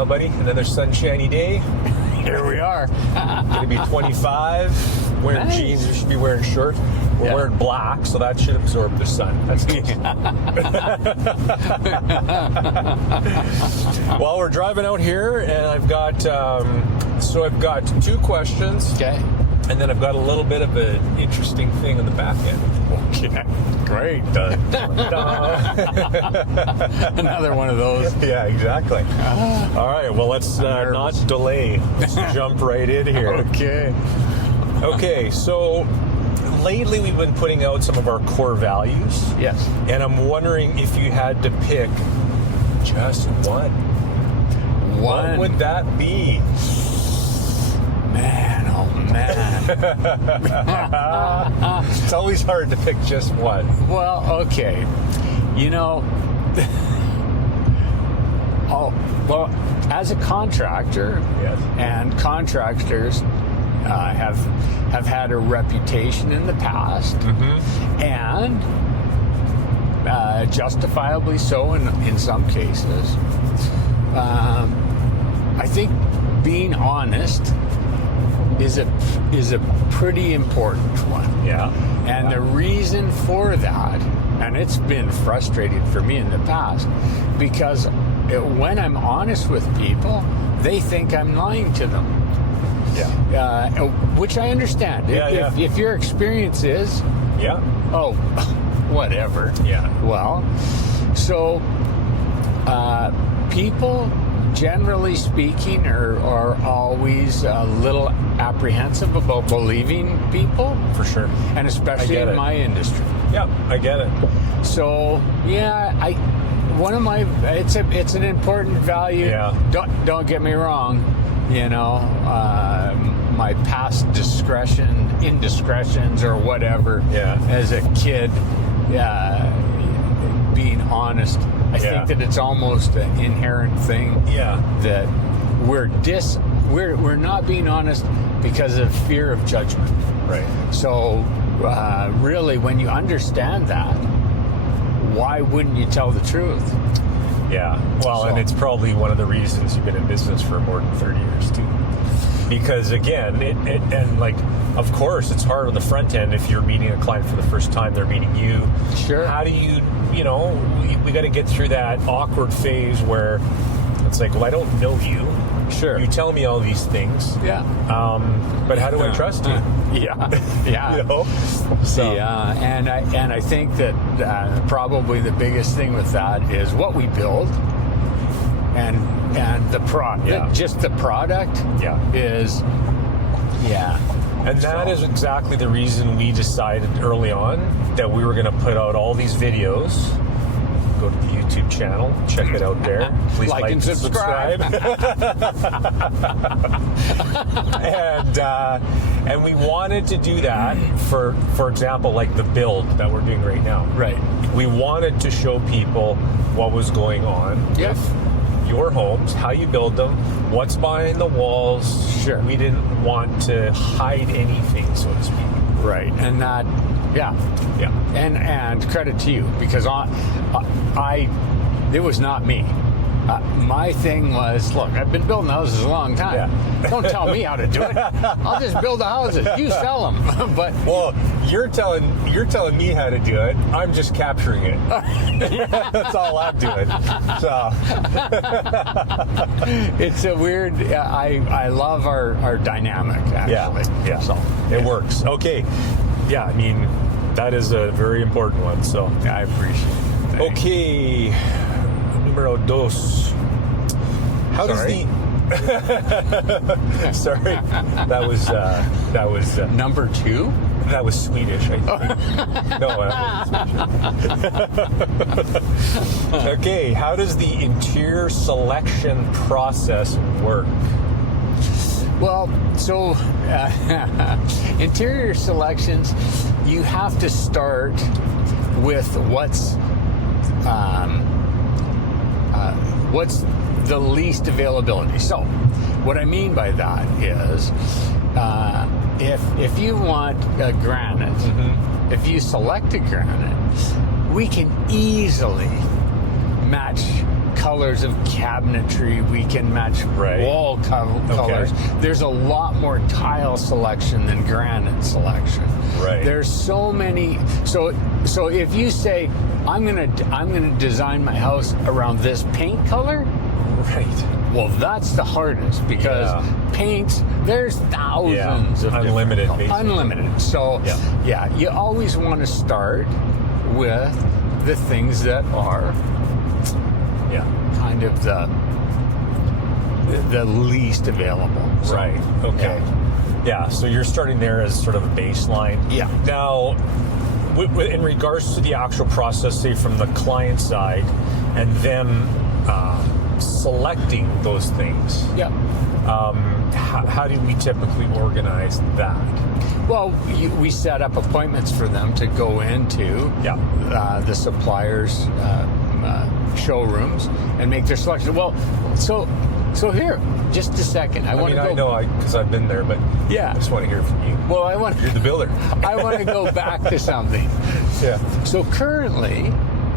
Well, buddy, another sunshiny day. Here we are. Gonna be 25. Wearing Nice. jeans. We should be wearing shorts. We're wearing black, so that should absorb the sun. That's nice. Well, we're driving out here, and I've got I've got 2 questions. Okay. And then I've got a little bit of an interesting thing on the back end. Okay. Great. Dun, dun, dun. Another one of those. Yeah, exactly. All right, well, let's not delay. Let's jump right in here. Okay. Okay, so lately we've been putting out some of our core values. Yes. And I'm wondering if you had to pick just one. What would that be? Man, oh man. It's always hard to pick just one. Well, okay. You know, as a contractor, Yes. and contractors have had a reputation in the past, and justifiably so in some cases. I think being honest is a pretty important one. Yeah. And the reason for that, and it's been frustrating for me in the past, because when I'm honest with people, they think I'm lying to them. Yeah. Which I understand. If your experience is, Yeah. oh, whatever. Yeah. Well, so people, generally speaking, are always a little apprehensive about believing people, For sure. and especially I get in it. my industry. Yeah, I get it. So yeah, it's an important value. Yeah. Don't get me wrong. You know, my past indiscretions or whatever. Yeah. As a kid, being honest, I think that it's almost an inherent thing. Yeah. That we're not being honest because of fear of judgment. Right. So really, when you understand that, why wouldn't you tell the truth? Yeah. Well, So- and it's probably one of the reasons you've been in business for more than 30 years too. Because again, of course, it's hard on the front end if you're meeting a client for the first time, they're meeting you. Sure. How do you we got to get through that awkward phase where it's like, well, I don't know you. Sure. You tell me all these things. Yeah. But how do I trust you? Yeah. Yeah. You know? So, Yeah, and I think that probably the biggest thing with that is what we build, and the product. Yeah. Just the product. Yeah. Is. Yeah. And that is exactly the reason we decided early on that we were going to put out all these videos. Go to the YouTube channel, check it out there. Please Like and subscribe. And we wanted to do that for example, like the build that we're doing right now. Right. We wanted to show people what was going on Yes. with your homes, how you build them, what's behind the walls. Sure. We didn't want to hide anything, so to speak. Right. And that. Yeah. Yeah. And credit to you, because it was not me. My thing was, look, I've been building houses a long time. Yeah. Don't tell me how to do it. I'll just build the houses. You sell them. But Well, you're telling me how to do it. I'm just capturing it. That's all I'm doing. So it's a weird. I love our dynamic. Actually. yeah. So It works. Okay. Yeah, I mean, that is a very important one. So I appreciate it. Thanks. okay, numero dos. How Sorry. does the sorry, that was Number 2. that was Swedish, I think. No, that wasn't Swedish. Okay, how does the interior selection process work? Well, so interior selections, you have to start with what's the least availability. So, what I mean by that is, if you want a granite, if you select a granite, we can easily match colors of cabinetry. We can match Right. wall colors. There's a lot more tile selection than granite selection. Right. There's so many. So if you say I'm gonna design my house around this paint color, Right. well, that's the hardest because paints, there's thousands of unlimited, different basically. unlimited. So you always want to start with the things that are kind of the least available. So, Right. Okay. Yeah. So you're starting there as sort of a baseline. Yeah. Now, in regards to the actual process, say from the client side, and them selecting those things. Yeah. How do we typically organize that? Well, we set up appointments for them to go into the suppliers' showrooms and make their selection. Well, so here, just a second. I know because I've been there, but I just want to hear from you. Well, You're the builder. I want to go back to something. Yeah. So currently,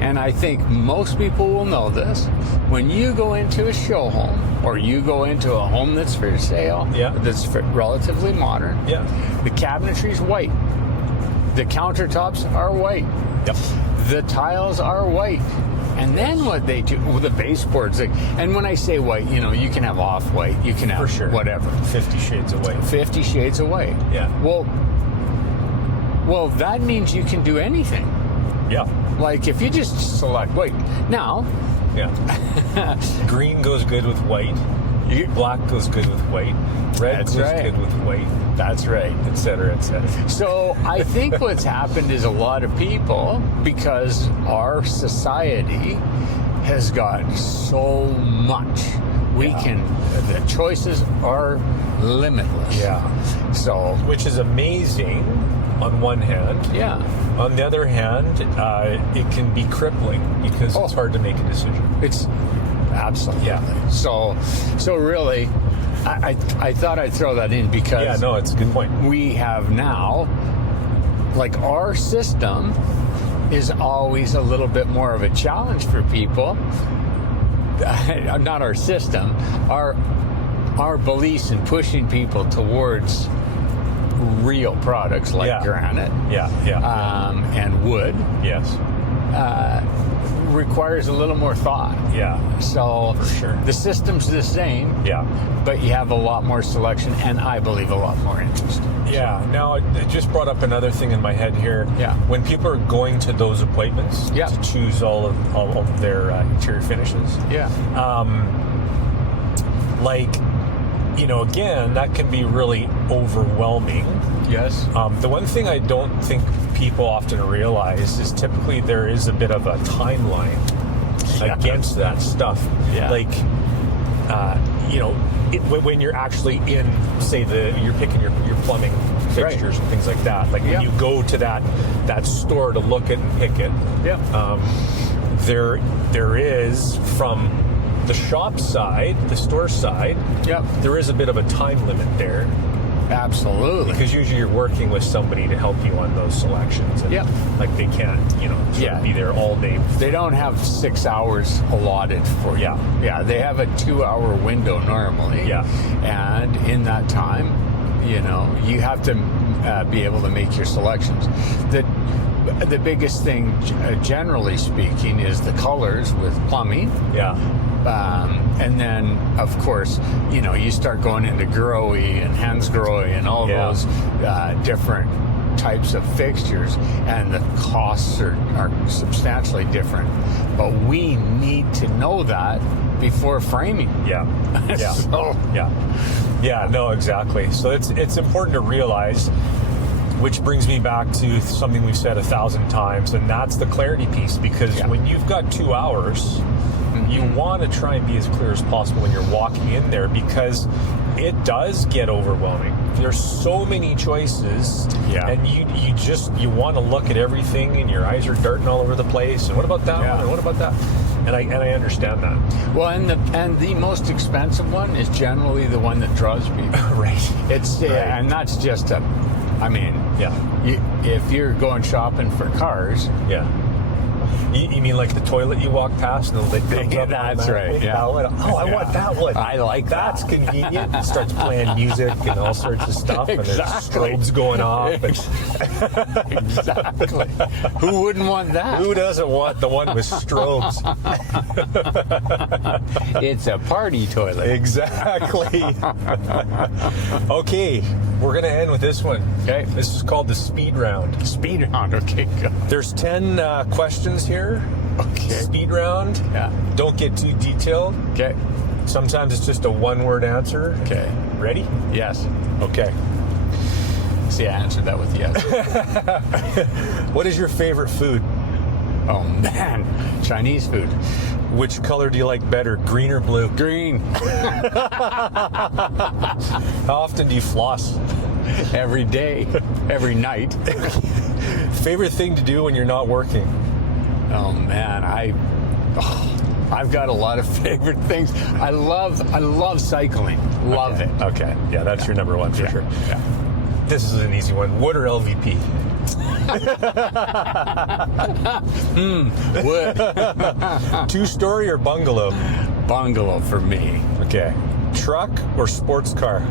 and I think most people will know this, when you go into a show home or you go into a home that's for sale, that's relatively modern, the cabinetry is white. The countertops are white. Yep. The tiles are white. And then what they do, the baseboards, and when I say white, you can have off-white, you can have whatever. 50 shades of white. 50 shades of white. Yeah. Well, that means you can do anything. Yeah. Like if you just select white. Now. Yeah. Green goes good with white. Black goes good with white. Red goes good with white. That's right. Et cetera, et cetera. So I think what's happened is a lot of people, because our society has got so much, the choices are limitless. Yeah. So. Which is amazing on one hand. Yeah. On the other hand, it can be crippling because it's hard to make a decision. It's absolutely. So really, I thought I'd throw that in because it's a good point. We have now, like our system is always a little bit more of a challenge for people. Not our system, our beliefs in pushing people towards real products like granite and wood requires a little more thought. So for sure. The system's the same, but you have a lot more selection and I believe a lot more interest. Now it just brought up another thing in my head here. When people are going to those appointments to choose all of their interior finishes, again, that can be really overwhelming. Yes. The one thing I don't think people often realize is typically there is a bit of a timeline against that stuff. When you're actually in, say, you're picking your plumbing fixtures and things like that. Like when you go to that store to look at and pick it. There is from the shop side, the store side, there is a bit of a time limit there. Absolutely. Because usually you're working with somebody to help you on those selections. And like they can't, sort of be there all day. They don't have 6 hours allotted for you. They have a 2-hour window normally. And in that time, you have to be able to make your selections. The biggest thing, generally speaking, is the colors with plumbing. And then, of course, you start going into Growy and Hansgrohe and all those different types of fixtures, and the costs are substantially different. But we need to know that before framing. No, exactly. So it's important to realize, which brings me back to something we've said 1,000 times, and that's the clarity piece. Because when you've got 2 hours, you want to try and be as clear as possible when you're walking in there, because it does get overwhelming. There's so many choices, and you want to look at everything, and your eyes are darting all over the place. And what about that one? And what about that? And I understand that. Well, and the most expensive one is generally the one that draws people. It's and that's just if you're going shopping for cars, You mean like the toilet you walk past and the lid comes up? That's right. Yeah. I want that one. I like That's convenient. It starts playing music and all sorts of stuff, and there's strobes going off. Exactly. Who wouldn't want that? Who doesn't want the one with strobes? It's a party toilet. Exactly. Okay, we're gonna end with this one. Okay. This is called the speed round. Speed round. Okay, go. There's 10 questions here. Okay. Speed round. Yeah. Don't get too detailed. Okay. Sometimes it's just a one-word answer. Okay. Ready? Yes. Okay. See, I answered that with yes. What is your favorite food? Oh, man. Chinese food. Which color do you like better, green or blue? Green. How often do you floss? Every day. Every night. Favorite thing to do when you're not working? Oh, man. I've got a lot of favorite things. I love cycling. Love it. Okay. Yeah, that's your number one for sure. Yeah. This is an easy one. Wood or LVP? Wood. Two-story or bungalow? Bungalow for me. Okay. Truck or sports car?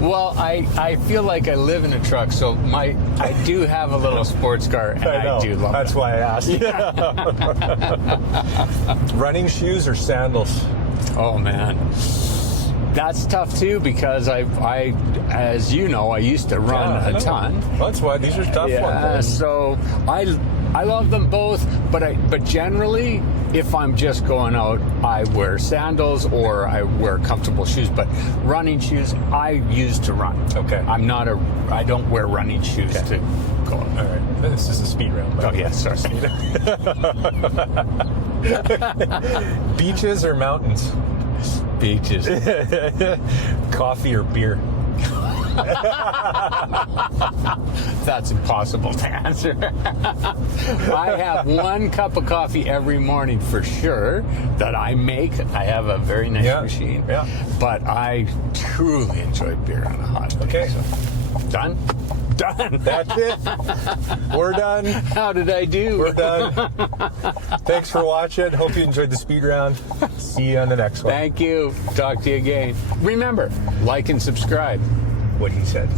Well, I feel like I live in a truck, so I do have a little sports car, and I do love That's it. why I asked. Running shoes or sandals? Oh man, that's tough too because I as you know, I used to run a ton. That's why these are tough Yeah, ones. so I love them both, but generally, if I'm just going out, I wear sandals or I wear comfortable shoes. But running shoes, I use to run. Okay. I don't wear running shoes to go out. All right. This is a speed round. Oh yeah, sorry. Beaches or mountains? Beaches. Coffee or beer? That's impossible to answer. I have one cup of coffee every morning for sure that I make. I have a very nice machine. Yeah. But I truly enjoy beer on a hot day. Okay. So. Done? Done. That's it. We're done. How did I do? We're done. Thanks for watching. Hope you enjoyed the speed round. See you on the next one. Thank you. Talk to you again. Remember, like and subscribe. What he said.